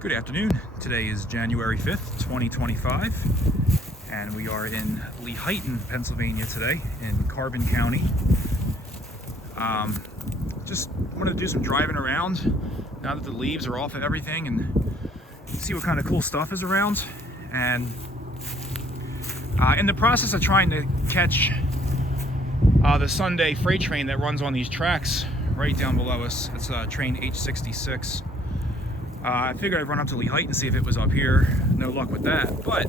Good afternoon. Today is January 5th, 2025, and we are in Lehighton, Pennsylvania today, in Carbon County. Just wanted to do some driving around now that the leaves are off of everything and see what kind of cool stuff is around. And in the process of trying to catch the Sunday freight train that runs on these tracks right down below us, it's train H66. I figured I'd run up to Lehighton and see if it was up here. No luck with that, but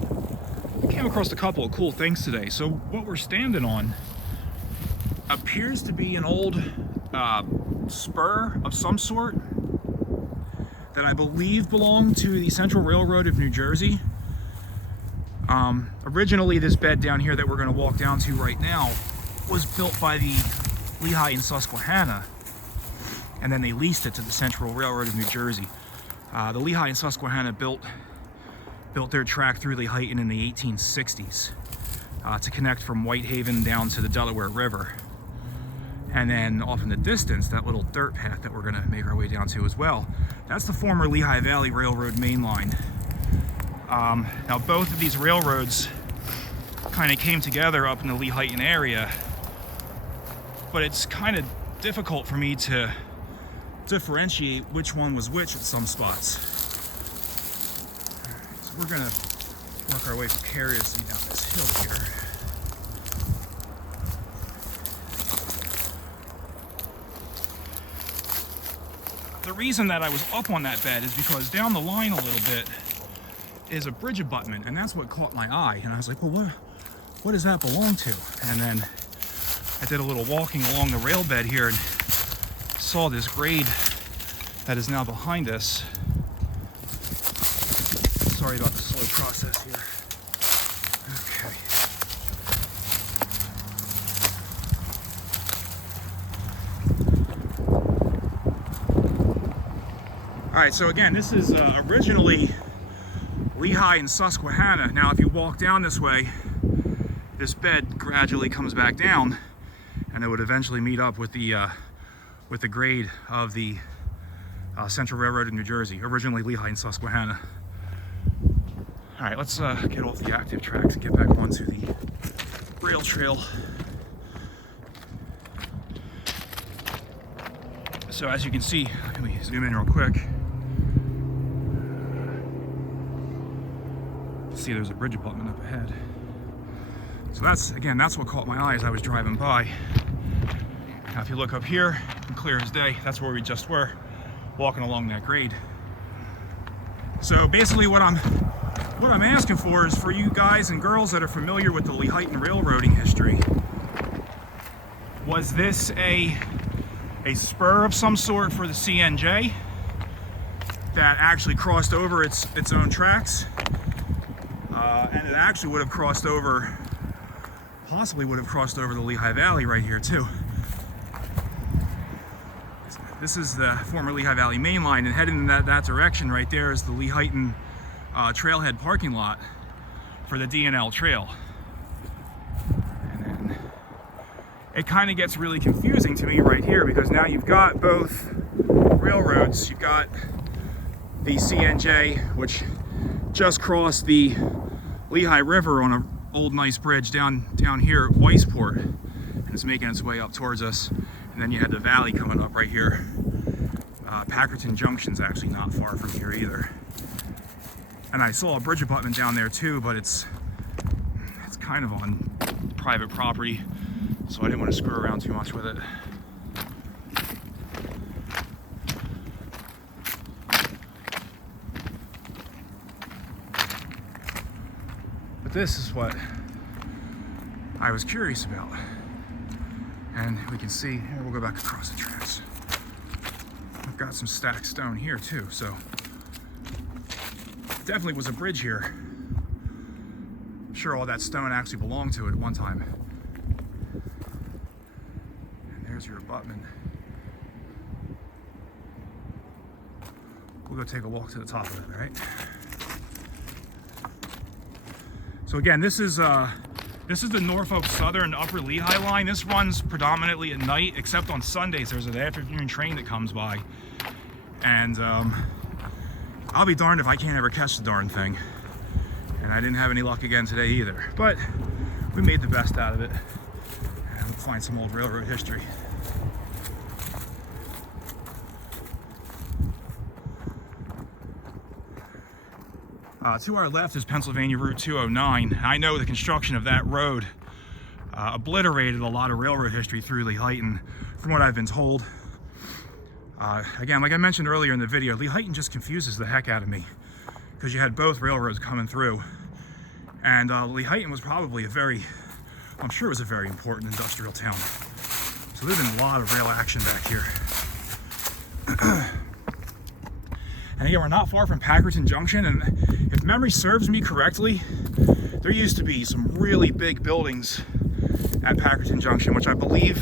I came across a couple of cool things today. So what we're standing on appears to be an old spur of some sort that I believe belonged to the Central Railroad of New Jersey. Originally, this bed down here that we're going to walk down to right now was built by the Lehighton Susquehanna, and then they leased it to the Central Railroad of New Jersey. The Lehighton Susquehanna built their track through Lehighton in the 1860s to connect from Whitehaven down to the Delaware River. And then off in the distance, that little dirt path that we're going to make our way down to as well, that's the former Lehigh Valley Railroad main line. Now both of these railroads kind of came together up in the Lehighton area, but it's kind of difficult for me to differentiate which one was which at some spots. So we're gonna work our way precariously down this hill here. The reason that I was up on that bed is because down the line a little bit is a bridge abutment, and that's what caught my eye. And I was like, well, what does that belong to? And then I did a little walking along the rail bed here and saw this grade that is now behind us. Sorry about the slow process here. Okay. All right, so again, this is originally Lehigh and Susquehanna. Now, if you walk down this way, this bed gradually comes back down, and it would eventually meet up with the grade of the Central Railroad of New Jersey, originally Lehigh and Susquehanna. All right, let's get off the active tracks and get back onto the rail trail. So as you can see, let me zoom in real quick. See, there's a bridge abutment up ahead. So that's what caught my eye as I was driving by. Now, if you look up here, clear as day, that's where we just were, walking along that grade. So basically what I'm asking for is for you guys and girls that are familiar with the Lehighton railroading history. Was this a spur of some sort for the CNJ that actually crossed over its own tracks? And it actually would have crossed over, possibly would have crossed over the Lehigh Valley right here too. This is the former Lehigh Valley main line, and heading in that direction right there is the Lehighton trailhead parking lot for the D&L trail. And then it kind of gets really confusing to me right here, because now you've got both railroads. You've got the CNJ, which just crossed the Lehigh River on an old nice bridge down here at Weisport, and it's making its way up towards us. And then you had the valley coming up right here. Packerton Junction's actually not far from here either. And I saw a bridge abutment down there too, but it's kind of on private property, so I didn't want to screw around too much with it. But this is what I was curious about. And we can see, here, we'll go back across the tracks. We've got some stacked stone here too, so definitely was a bridge here. I'm sure all that stone actually belonged to it at one time. And there's your abutment. We'll go take a walk to the top of it, all right? So again, this is the Norfolk Southern Upper Lehigh line. This runs predominantly at night, except on Sundays. There's an afternoon train that comes by. And I'll be darned if I can't ever catch the darn thing. And I didn't have any luck again today either. But we made the best out of it. And we'll find some old railroad history. To our left is Pennsylvania Route 209. I know the construction of that road obliterated a lot of railroad history through Lehighton, from what I've been told. Again, like I mentioned earlier in the video, Lehighton just confuses the heck out of me, because you had both railroads coming through. And Lehighton was probably I'm sure it was a very important industrial town. So there's been a lot of rail action back here. And again, we're not far from Packerton Junction, and if memory serves me correctly, there used to be some really big buildings at Packerton Junction, which I believe,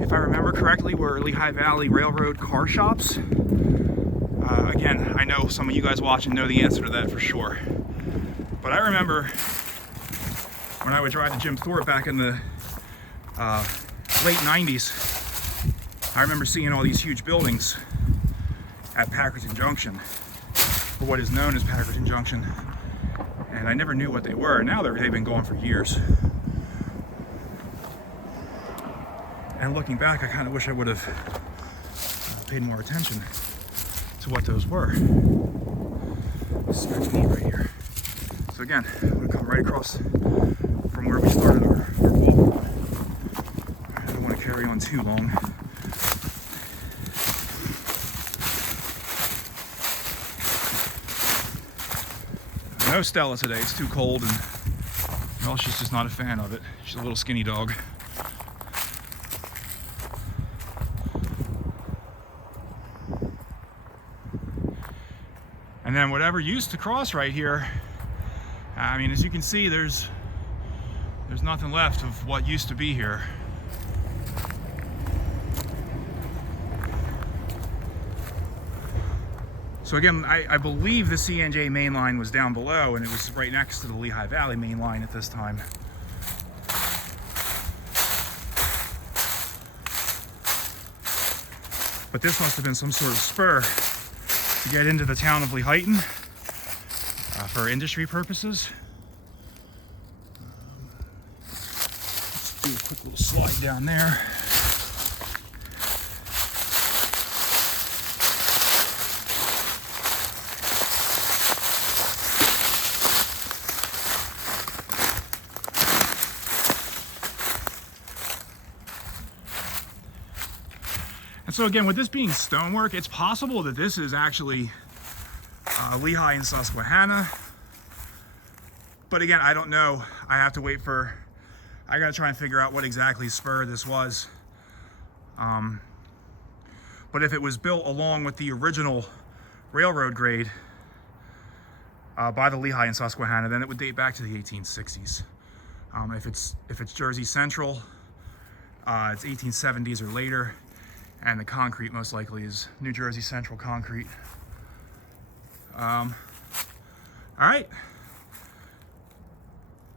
if I remember correctly, were Lehigh Valley Railroad car shops. Again, I know some of you guys watching know the answer to that for sure. But I remember when I would drive to Jim Thorpe back in the late 90s, I remember seeing all these huge buildings at Packerton Junction, or what is known as Packerton Junction, and I never knew what they were. Now they've been going for years. And looking back, I kind of wish I would have paid more attention to what those were. This is kind of neat right here. So again, I'm going to come right across from where we started our walk. I don't want to carry on too long. No Stella today, it's too cold, and well, she's just not a fan of it. She's a little skinny dog. And then whatever used to cross right here, I mean, as you can see, there's nothing left of what used to be here. So again, I believe the C&J main line was down below, and it was right next to the Lehigh Valley main line at this time. But this must have been some sort of spur to get into the town of Lehighton for industry purposes. Let's do a quick little slide down there. And so again, with this being stonework, it's possible that this is actually Lehigh and Susquehanna. But again, I don't know. I have to wait for, I gotta try and figure out what exactly spur this was. But if it was built along with the original railroad grade by the Lehigh and Susquehanna, then it would date back to the 1860s. If it's Jersey Central, it's 1870s or later. And the concrete most likely is New Jersey Central concrete. All right.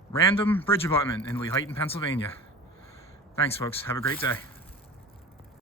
Random bridge abutment in Lehighton, Pennsylvania. Thanks, folks. Have a great day.